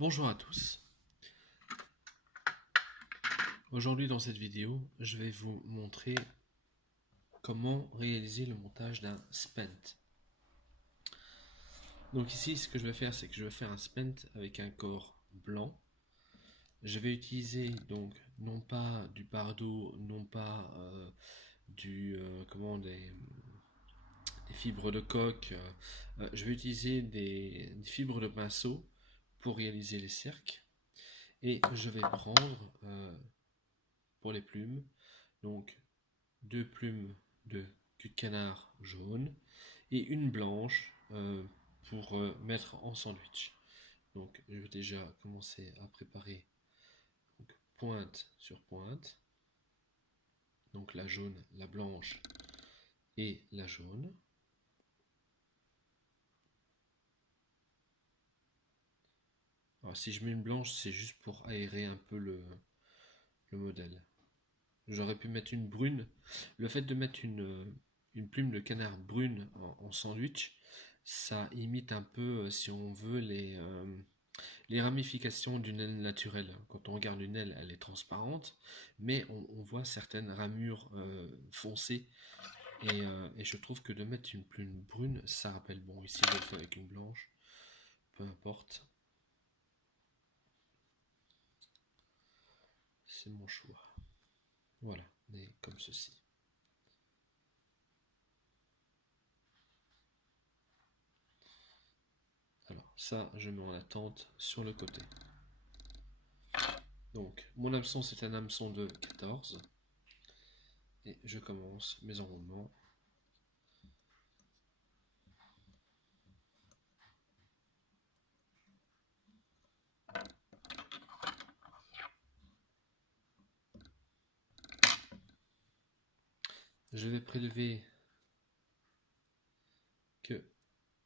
Bonjour à tous. Aujourd'hui dans cette vidéo, je vais vous montrer comment réaliser le montage d'un spent. Donc ici, ce que je vais faire, c'est que je vais faire un spent avec un corps blanc. Je vais utiliser donc non pas du pardo, non pas des fibres de coque. Je vais utiliser des fibres de pinceau pour réaliser les cercles. Et je vais prendre pour les plumes, donc 2 plumes de cul de canard jaune et une blanche pour mettre en sandwich. Donc je vais déjà commencer à préparer donc, pointe sur pointe. Donc la jaune, la blanche et la jaune. Alors si je mets une blanche, c'est juste pour aérer un peu le modèle. J'aurais pu mettre une brune. Le fait de mettre une plume de canard brune en sandwich, ça imite un peu, si on veut, les ramifications d'une aile naturelle. Quand on regarde une aile, elle est transparente, mais on voit certaines ramures foncées. Et je trouve que de mettre une plume brune, ça rappelle. Bon, ici je le fais avec une blanche, peu importe. C'est mon choix. Voilà, et comme ceci. Alors ça, je mets en attente sur le côté. Donc, mon hameçon, c'est un hameçon de 14. Et je commence mes enroulements. Je vais prélever que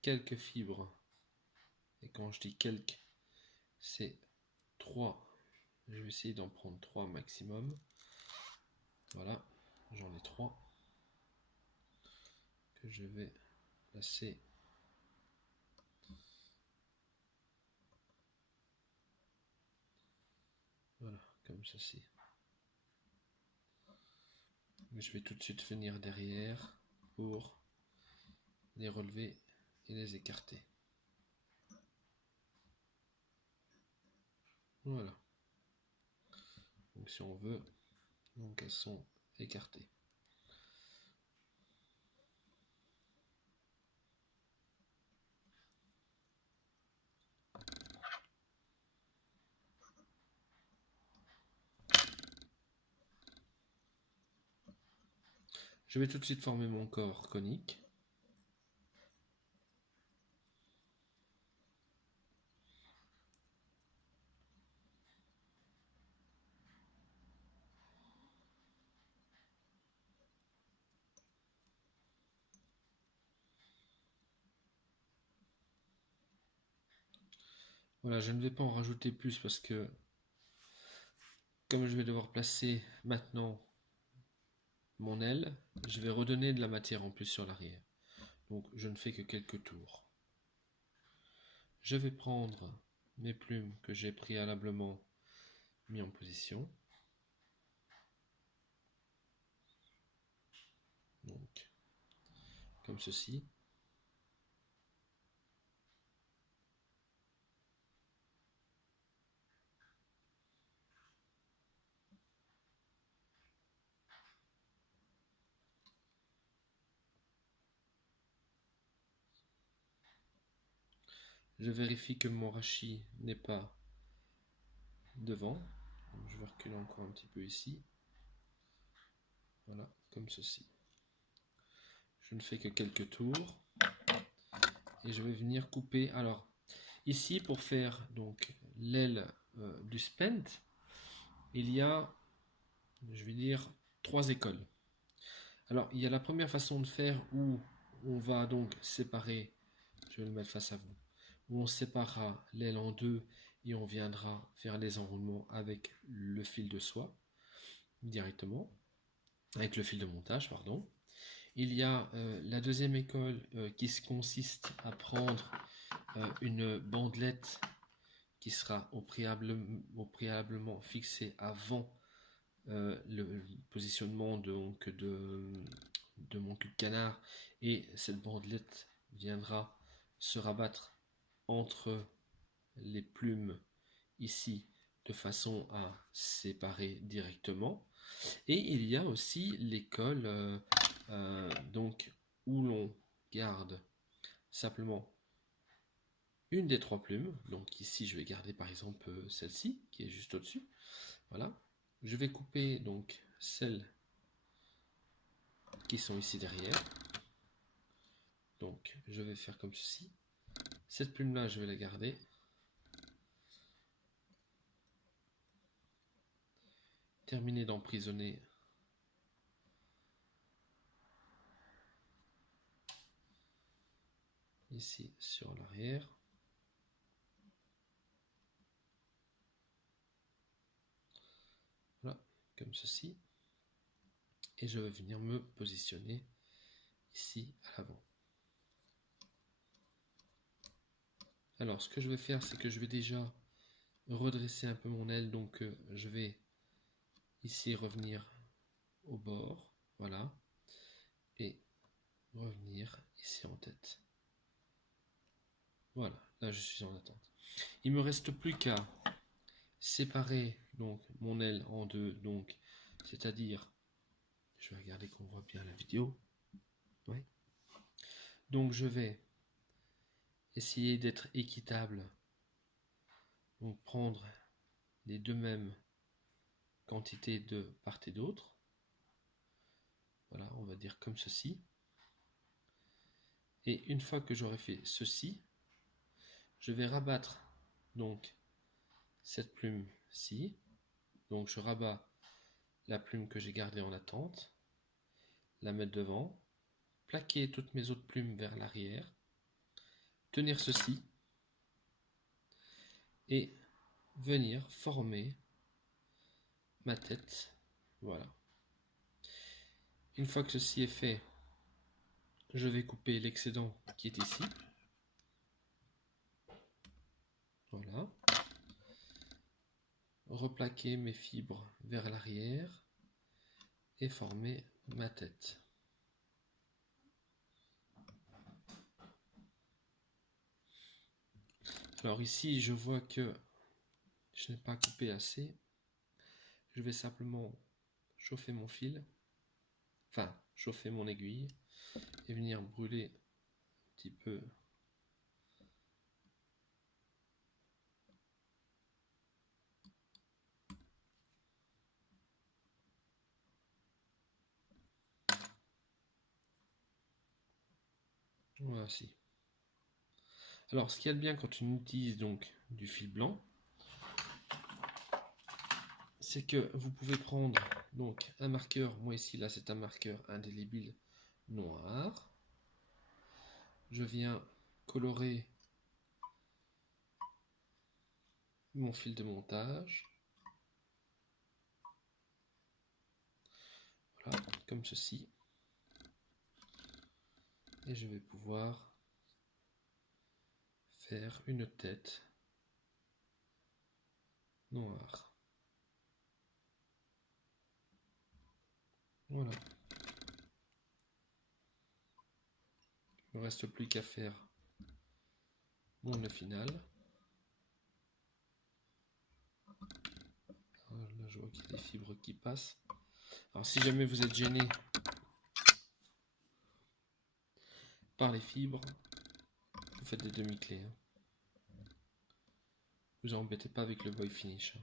quelques fibres. Et quand je dis quelques, c'est 3. Je vais essayer d'en prendre 3 maximum. Voilà, j'en ai 3 que je vais placer. Voilà, comme ceci. Je vais tout de suite venir derrière pour les relever et les écarter. Voilà. Donc si on veut, donc elles sont écartées. Je vais tout de suite former mon corps conique. Voilà, je ne vais pas en rajouter plus parce que comme je vais devoir placer maintenant mon aile, je vais redonner de la matière en plus sur l'arrière. Donc je ne fais que quelques tours. Je vais prendre mes plumes que j'ai préalablement mis en position. Donc, comme ceci. Je vérifie que mon rachis n'est pas devant. Donc, je vais reculer encore un petit peu ici. Voilà, comme ceci. Je ne fais que quelques tours. Et je vais venir couper. Alors, ici, pour faire donc l'aile du spent, il y a, je vais dire, 3 écoles. Alors, il y a la première façon de faire où on va donc séparer, je vais le mettre face à vous, où on séparera l'aile en deux et on viendra faire les enroulements avec le fil de soie directement, avec le fil de montage, pardon. Il y a la deuxième école qui consiste à prendre une bandelette qui sera préalablement fixé avant le positionnement de mon cul de canard, et cette bandelette viendra se rabattre entre les plumes ici de façon à séparer directement. Et il y a aussi l'école donc où l'on garde simplement une des 3 plumes. Donc ici je vais garder par exemple celle-ci qui est juste au-dessus. Voilà. Je vais couper donc celles qui sont ici derrière. Donc je vais faire comme ceci. Cette plume là je vais la garder. Terminer d'emprisonner ici sur l'arrière. Voilà, comme ceci. Et je vais venir me positionner ici à l'avant. Alors ce que je vais faire, c'est que je vais déjà redresser un peu mon aile. Donc je vais ici revenir au bord, voilà, et revenir ici en tête. Voilà, là je suis en attente. Il me reste plus qu'à séparer donc mon aile en deux, donc c'est-à-dire, je vais regarder qu'on voit bien la vidéo. Oui. Donc je vais essayer d'être équitable, donc prendre les deux mêmes quantités de part et d'autre. Voilà, on va dire comme ceci. Et une fois que j'aurai fait ceci, je vais rabattre donc cette plume-ci. Donc je rabats la plume que j'ai gardée en attente, la mettre devant, plaquer toutes mes autres plumes vers l'arrière, tenir ceci et venir former ma tête. Voilà. Une fois que ceci est fait, je vais couper l'excédent qui est ici. Voilà. Replaquer mes fibres vers l'arrière et former ma tête. Alors ici, je vois que je n'ai pas coupé assez. Je vais simplement chauffer mon fil, enfin chauffer mon aiguille et venir brûler un petit peu voici. Alors ce qu'il y a de bien quand on utilise donc du fil blanc, c'est que vous pouvez prendre donc un marqueur, moi ici là c'est un marqueur indélébile noir. Je viens colorer mon fil de montage. Voilà, comme ceci. Et je vais pouvoir faire une tête noire. Voilà. Il ne me reste plus qu'à faire mon nœud final. Alors là, je vois qu'il y a des fibres qui passent. Alors si jamais vous êtes gêné par les fibres, vous faites des demi-clés. Hein. Vous embêtez pas avec le boy finish.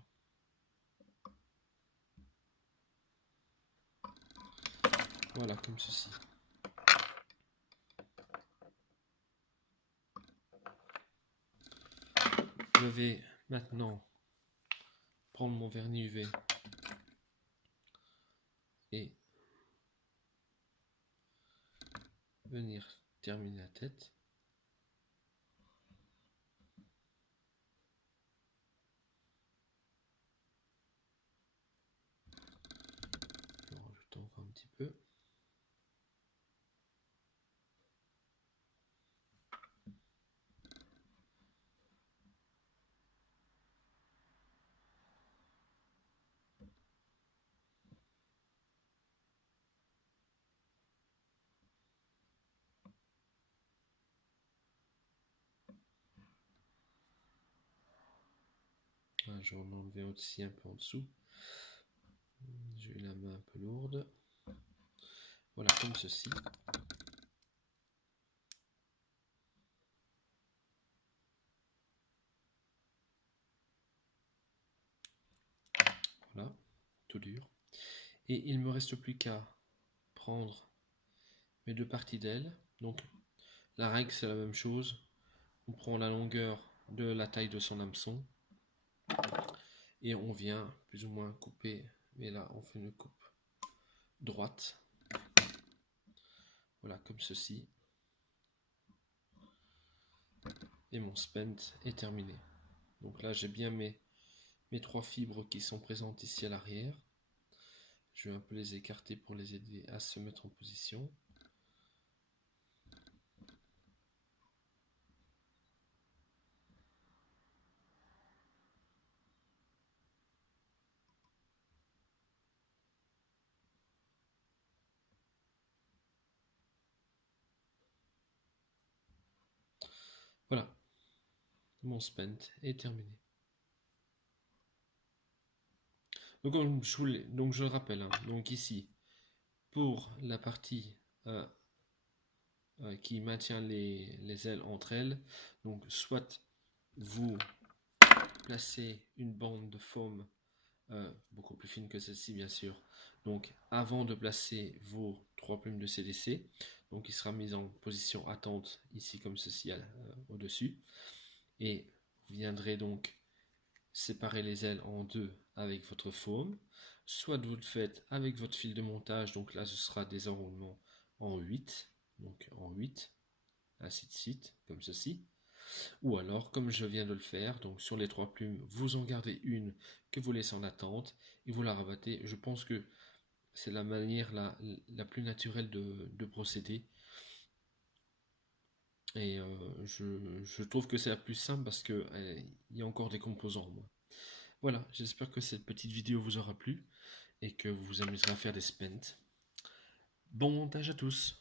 Voilà, comme ceci. Je vais maintenant prendre mon vernis UV et venir terminer la tête. Je vais rajouter encore un petit peu. Voilà, j'en ai enlevé aussi un peu en dessous. J'ai eu la main un peu lourde. Voilà, comme ceci. Voilà, tout dur. Et il ne me reste plus qu'à prendre mes deux parties d'aile. Donc la règle c'est la même chose. On prend la longueur de la taille de son hameçon et on vient plus ou moins couper. Mais là on fait une coupe droite. Voilà, comme ceci. Et mon spent est terminé. Donc là j'ai bien mes trois fibres qui sont présentes ici à l'arrière. Je vais un peu les écarter pour les aider à se mettre en position. Voilà, mon spent est terminé. Donc, je le rappelle, hein, donc ici, pour la partie qui maintient les ailes entre elles, donc soit vous placez une bande de foam beaucoup plus fine que celle-ci bien sûr, donc avant de placer vos 3 plumes de CDC, donc il sera mis en position attente ici comme ceci au-dessus, et vous viendrez donc séparer les ailes en deux avec votre foam, soit vous le faites avec votre fil de montage, donc là ce sera des enroulements en 8, donc en 8, ainsi de suite, comme ceci, ou alors comme je viens de le faire, donc sur les 3 plumes, vous en gardez une que vous laissez en attente et vous la rabattez. Je pense que c'est la manière la plus naturelle de procéder. Et je trouve que c'est la plus simple parce qu'il y a encore des composants en moins. Voilà, j'espère que cette petite vidéo vous aura plu et que vous vous amuserez à faire des spents. Bon montage à tous!